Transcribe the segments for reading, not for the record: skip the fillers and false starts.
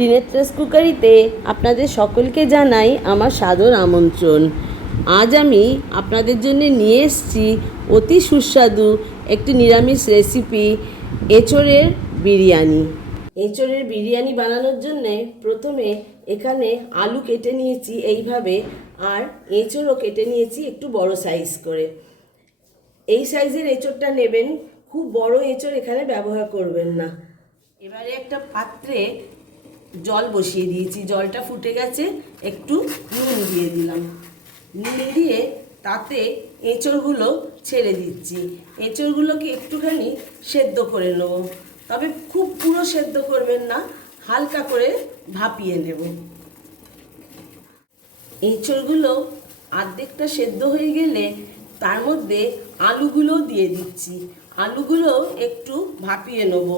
ত্রিনেত্রাস কুকারিতে আপনাদের সকলকে জানাই আমার সাদর আমন্ত্রণ। আজ আমি আপনাদের জন্য নিয়ে এসেছি অতি সুস্বাদু একটি নিরামিষ রেসিপি, এঁচোড়ের বিরিয়ানি। এঁচোড়ের বিরিয়ানি বানানোর জন্যে প্রথমে এখানে আলু কেটে নিয়েছি এইভাবে, আর এঁচোড়ও কেটে নিয়েছি একটু বড় সাইজ করে। এই সাইজের এঁচোড়টা নেবেন, খুব বড় এঁচোড় এখানে ব্যবহার করবেন না। এবারে একটা পাত্রে জল বসিয়ে দিয়েছি, জলটা ফুটে গেছে, একটু নুন দিয়ে দিলাম। নুন দিয়ে তাতে এঁচোড়গুলো ছেড়ে দিচ্ছি। এঁচোড়গুলোকে একটুখানি সেদ্ধ করে নেব, তবে খুব পুরো সেদ্ধ করবেন না, হালকা করে ভাপিয়ে নেব। এঁচোড়গুলো অর্ধেকটা সেদ্ধ হয়ে গেলে তার মধ্যে আলুগুলো দিয়ে দিচ্ছি। আলুগুলো একটু ভাপিয়ে নেব,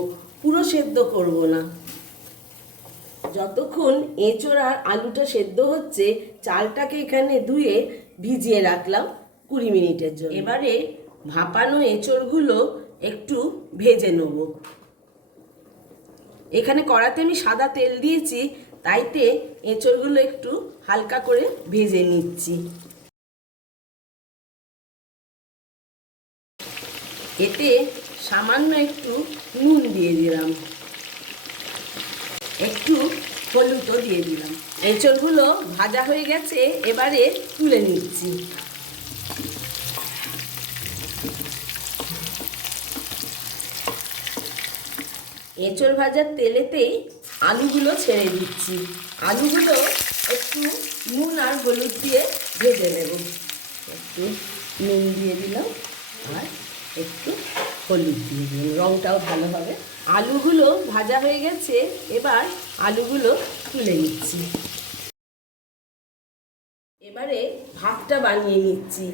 পুরো সেদ্ধ করব না। যতক্ষণ এঁচোড় আর আলুটা সেদ্ধ হচ্ছে, চালটাকে এখানে ধুয়ে ভিজিয়ে রাখলাম 20 মিনিটের জন্য। এবারে ভাপানো এঁচোড়গুলো একটু ভেজে নেব। এখানে কড়াতে আমি সাদা তেল দিয়েছি, তাইতে এঁচোড়গুলো একটু হালকা করে ভেজে নিচ্ছি। এতে সামান্য একটু নুন দিয়ে দিলাম, একটু হলুদও দিয়ে দিলাম। এঁচোড়গুলো ভাজা হয়ে গেছে, এবারে তুলে নিচ্ছি। এঁচোড় ভাজার তেলেতেই আলুগুলো ছেড়ে দিচ্ছি। আলুগুলো একটু নুন আর হলুদ দিয়ে ভেজে নেব। একটু নুন দিয়ে দিলাম আর একটু হলুদ দিয়ে দিলাম, রঙটাও ভালো হবে। আলুগুলো ভাজা হয়ে গেছে, এবার আলুগুলো তুলে নিচ্ছি। এবারে ভাতটা বানিয়ে নিচ্ছি।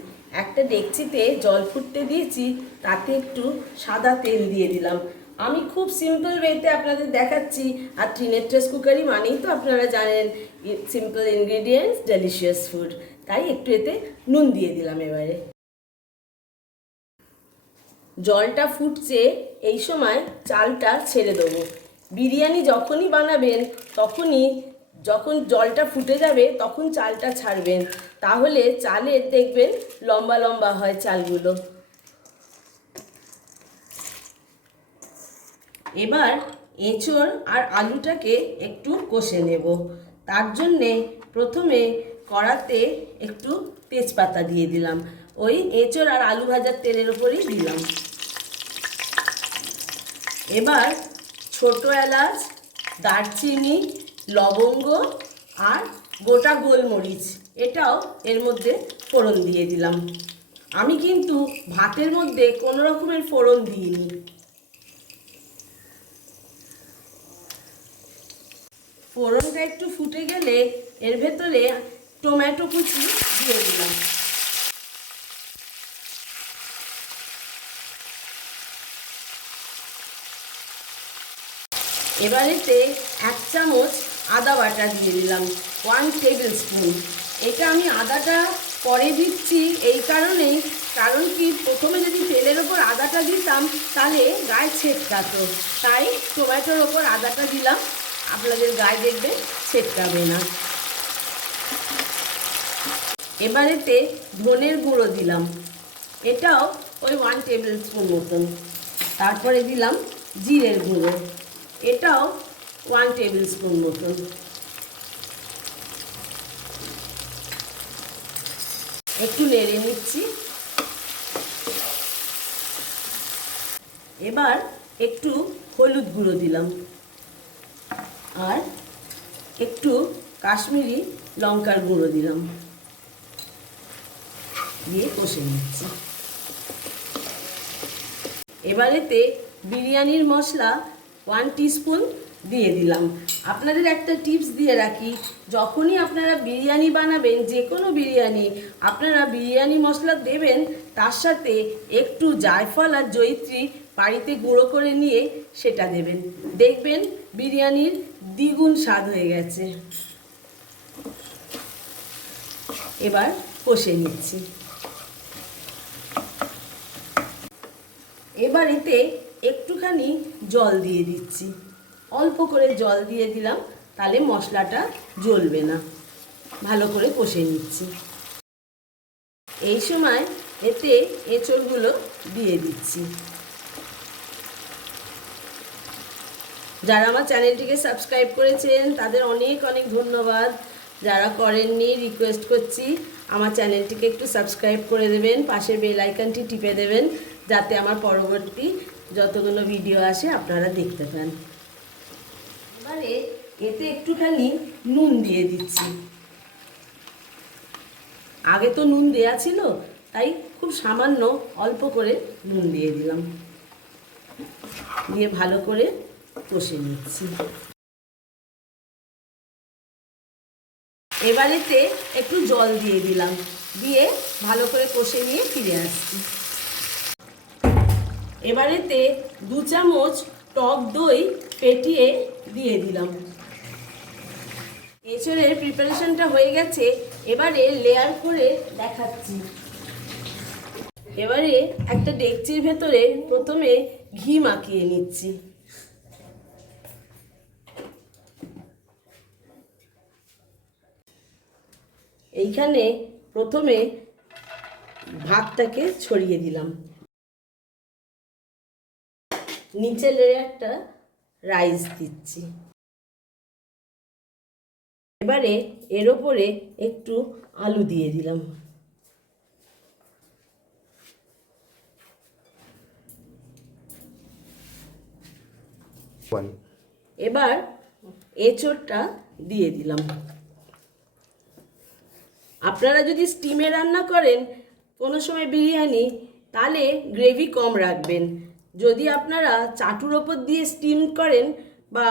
একটা ডেকচিতে জল ফুটতে দিয়েছি, তাতে একটু সাদা তেল দিয়ে দিলাম। আমি খুব সিম্পল ওয়েতে আপনাদের দেখাচ্ছি, আর ত্রিনেত্রাস কুকারি মানেই তো আপনারা জানেন, সিম্পল ইনগ্রেডিয়েন্টস ডেলিশিয়াস ফুড, তাই একটু এতে নুন দিয়ে দিলাম। এবারে জলটা ফুটছে, এই সময় চালটা ছেড়ে দেবো। বিরিয়ানি যখনই বানাবেন তখনই, যখন জলটা ফুটে যাবে তখন চালটা ছাড়বেন, তাহলে চালের দেখবেন লম্বা লম্বা হয় চালগুলো। এবার এঁচোড় আর আলুটাকে একটু কষে নেব। তার জন্যে প্রথমে কড়াতে একটু তেজপাতা দিয়ে দিলাম, ওই এঁচোড় আর আলু ভাজার তেলের ওপরই দিলাম। এবার ছোট এলাচ, দারচিনি, লবঙ্গ আর গোটা গোলমরিচ এটাও এর মধ্যে ফোড়ন দিয়ে দিলাম। আমি কিন্তু ভাতের মধ্যে কোনো রকমের ফোড়ন দিইনি। ফোড়নটা একটু ফুটে গেলে এর ভেতরে টমেটো কুচি দিয়ে দিলাম। এবারেতে 1 চামচ আদা বাটা দিয়ে দিলাম, 1 টেবিল স্পুন। এটা আমি আদাটা পরে দিচ্ছি এই কারণেই, কারণ কি প্রথমে যদি তেলের ওপর আদাটা দিতাম তাহলে গায়ে ছেটকাতো, তাই টমেটোর ওপর আদাটা দিলাম, আপনাদের গায়ে দেখবে ছেটকাবে না। এবারেতে ধনের গুঁড়ো দিলাম, এটাও ওই 1 টেবিল স্পুন মতন। তারপরে দিলাম জিরের গুঁড়ো, এটাও 1 টেবিল স্পুন মতন। একটু নেড়ে নিচ্ছি। এবার একটু হলুদ গুঁড়ো দিলাম আর একটু কাশ্মীরি লঙ্কার গুঁড়ো দিলাম, দিয়ে কষে নিচ্ছি। এবারেতে বিরিয়ানির মশলা 1 টিস্পুন দিয়ে দিলাম। আপনাদের একটা টিপস দিয়ে রাখি, যখনই আপনারা বিরিয়ানি বানাবেন, যে কোনো বিরিয়ানি, আপনারা বিরিয়ানি মশলা দেবেন, তার সাথে একটু জায়ফল আর জয়িত্রী বাড়িতে গুঁড়ো করে নিয়ে সেটা দেবেন, দেখবেন বিরিয়ানির দ্বিগুণ স্বাদ হয়ে গেছে। এবার কষে নিচ্ছি। এবার এতে একটুখানি জল দিয়ে দিচ্ছি, অল্প করে জল দিয়ে দিলাম, তাহলে মশলাটা জ্বলবে না। ভালো করে কষে নিচ্ছি। এই সময় এতে এঁচড়গুলো দিয়ে দিচ্ছি। যারা আমার চ্যানেলটিকে সাবস্ক্রাইব করেছেন তাদের অনেক অনেক ধন্যবাদ। যারা করেননি রিকোয়েস্ট করছি আমার চ্যানেলটিকে একটু সাবস্ক্রাইব করে দেবেন, পাশের বেল আইকনটি টিপে দেবেন, যাতে আমার পরবর্তী যতগুলো ভিডিও আসে আপনারা দেখতে পান। এবারে এতে একটুখানি নুন দিয়ে দিচ্ছি। আগে তো নুন দেয়া ছিল, তাই খুব সামান্য অল্প করে নুন দিয়ে দিলাম, দিয়ে ভালো করে কষে নিচ্ছি। এবারেতে একটু জল দিয়ে দিলাম, দিয়ে ভালো করে কষে নিয়ে ফিরে আসছি। এবারেতে 2 চামচ টক দই ফেটিয়ে দিয়ে দিলাম। এঁচড়ের প্রিপারেশনটা হয়ে গেছে, এবারে লেয়ার করে দেখাচ্ছি। এবারে একটা ডেকচির ভেতরে প্রথমে ঘি মাখিয়ে নিচ্ছি। এইখানে প্রথমে ভাতটাকে ছড়িয়ে দিলাম, নিচে লেয়ারটা রাইস দিচ্ছি। এবারে এর ওপরে একটু আলু দিয়ে দিলাম। এবার এঁচড়টা দিয়ে দিলাম। আপনারা যদি স্টিমে রান্না করেন কোনো সময় বিরিয়ানি, তাহলে গ্রেভি কম রাখবেন। যদি আপনারা চাটুর ওপর দিয়ে স্টিম করেন বা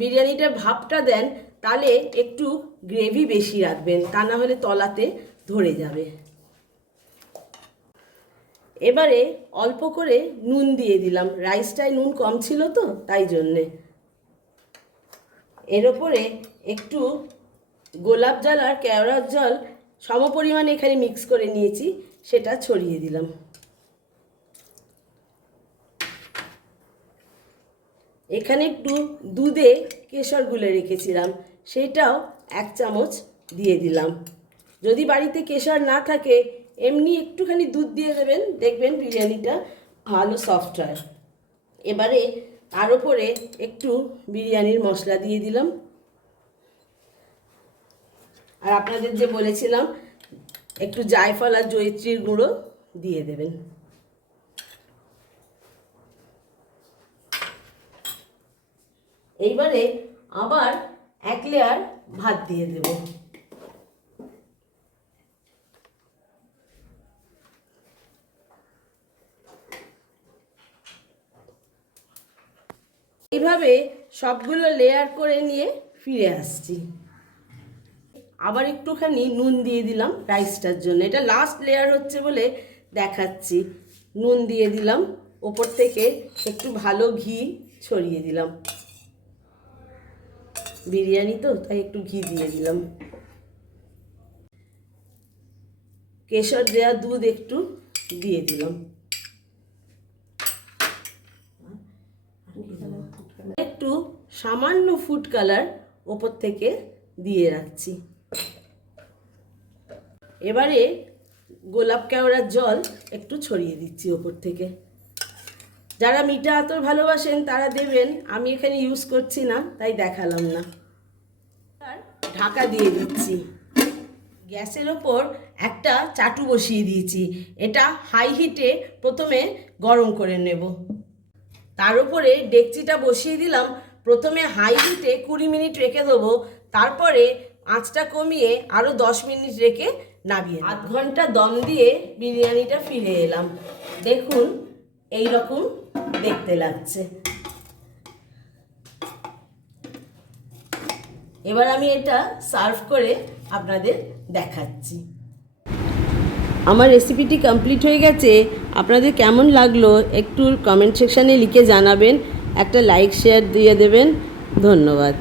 বিরিয়ানিটার ভাপটা দেন, তাহলে একটু গ্রেভি বেশি রাখবেন, তা না হলে তলাতে ধরে যাবে। এবারে অল্প করে নুন দিয়ে দিলাম, রাইসটায় নুন কম ছিল তো তাই জন্যে। এর ওপরে একটু গোলাপ জল আর কেওড়ার জল সম পরিমাণে এখানে মিক্স করে নিয়েছি, সেটা ছড়িয়ে দিলাম। এখানে একটু দুধে কেশর গুলে রেখেছিলাম, সেটাও 1 চামচ দিয়ে দিলাম। যদি বাড়িতে কেশর না থাকে এমনি একটুখানি দুধ দিয়ে দেবেন, দেখবেন বিরিয়ানিটা ভালো সফট হয়। এবারে তার উপরে একটু বিরিয়ানির মশলা দিয়ে দিলাম। আর আপনাদের যে বলেছিলাম একটু জায়ফল আর জয়িত্রীর গুঁড়ো দিয়ে দেবেন। এইবারে আবার 1 লেয়ার ভাত দিয়ে দেব। এইভাবে সবগুলো লেয়ার করে নিয়ে ফিরে আসছি। আবার একটুখানি নুন দিয়ে দিলাম রাইসটার জন্য, এটা লাস্ট লেয়ার হচ্ছে বলে দেখাচ্ছি। নুন দিয়ে দিলাম, ওপর থেকে একটু ভালো ঘি ছড়িয়ে দিলাম। বিরিয়ানি তো তাই একটু ঘি দিয়ে দিলাম। কেশর দেওয়া দুধ একটু দিয়ে দিলাম। একটু সামান্য ফুড কালার ওপর থেকে দিয়ে রাখছি। এবারে গোলাপ কেওড়ার জল একটু ছড়িয়ে দিচ্ছি ওপর থেকে। যারা মিঠা আতর ভালোবাসেন তারা দেবেন, আমি এখানে ইউজ করছি না তাই দেখালাম না। আর ঢাকা দিয়ে দিচ্ছি। গ্যাসের ওপর একটা চাটু বসিয়ে দিয়েছি, এটা হাই হিটে প্রথমে গরম করে নেব। তার উপরে ডেকচিটা বসিয়ে দিলাম, প্রথমে হাই হিটে 20 মিনিট রেখে দেবো, তারপরে আঁচটা কমিয়ে আরও 10 মিনিট রেখে নামিয়ে 1/2 ঘন্টা দম দিয়ে বিরিয়ানিটা ফিরে এলাম। দেখুন এই রকম দেখতে লাগছে। এবার আমি এটা সার্ভ করে আপনাদের দেখাচ্ছি। আমার রেসিপিটি কমপ্লিট হয়ে গেছে। আপনাদের কেমন লাগলো একটু কমেন্ট সেকশানে লিখে জানাবেন, একটা লাইক শেয়ার দিয়ে দেবেন। ধন্যবাদ।